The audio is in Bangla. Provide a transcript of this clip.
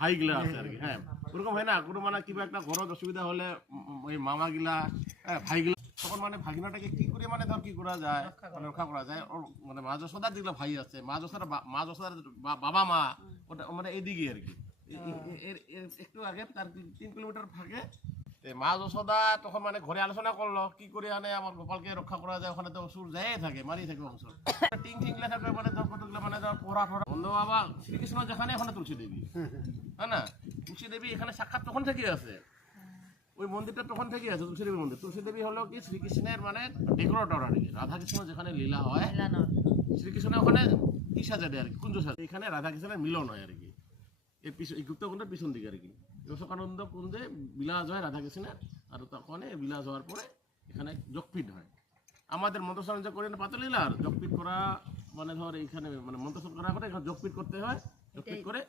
ভাইগুলা আছে আর কি। হ্যাঁ, ওরকম হয় না, কোনো মানে কিবা একটা ঘরত অসুবিধা হলে ওই মামা গিলা, হ্যাঁ ভাইগুলা, তখন মানে ভাগিনাটাকে কি করে মানে ধর কি করা যায়, মানে রক্ষা করা যায়। ওর মানে মা যশোদার যেগুলো ভাই আছে, মা যশোদার বাবা মা, ওটা মানে এদিকে আর কি, একটু আগে তার 3 কিলোমিটার ফাঁকে। মা যশোদা তখন মানে ঘরে আলোচনা করলো কি করে আনে আমার গোপালকে রক্ষা করা যায়। ওখানে তো অসুর যাই থাকে, মারি থাকে অংশ টিং টিং লেখা মানে ধর কতগুলো মানে ধর পড়া ঠরা বন্ধ। বাবা শ্রীকৃষ্ণ যেখানে ওখানে তুলসী দেবী, হ্যাঁ না, তুলসী দেবী এখানে সাক্ষাৎ তখন থেকে আছে, ওই মন্দিরটা তখন থেকে আছে তুলসী দেবীর মন্দির। তুলসী দেবী হলো কি শ্রীকৃষ্ণের মানে ডেকোরেটর আর কি। রাধা কৃষ্ণ যেখানে লীলা হয়, শ্রীকৃষ্ণ ওখানে কি সাজা দেয় আর কি, কুঞ্জ সাজা। এখানে রাধা কৃষ্ণের মিলন হয় আর কি, এই গুপ্তকুণ্ডের পিছন দিকে আর কি। রসকানন্দ কুঞ্জে বিলাস হয় রাধা কৃষ্ণের, আর তখন বিলাস হওয়ার পরে এখানে যোগপীঠ হয়। আমাদের মন্ত্রস্থান যে করেন পাতলীলা, আর যোগপীঠ করা মানে ধর এইখানে মানে মন্ত্রস্থান করা করে এখানে যোগপীঠ করতে হয়, যোগপীঠ করে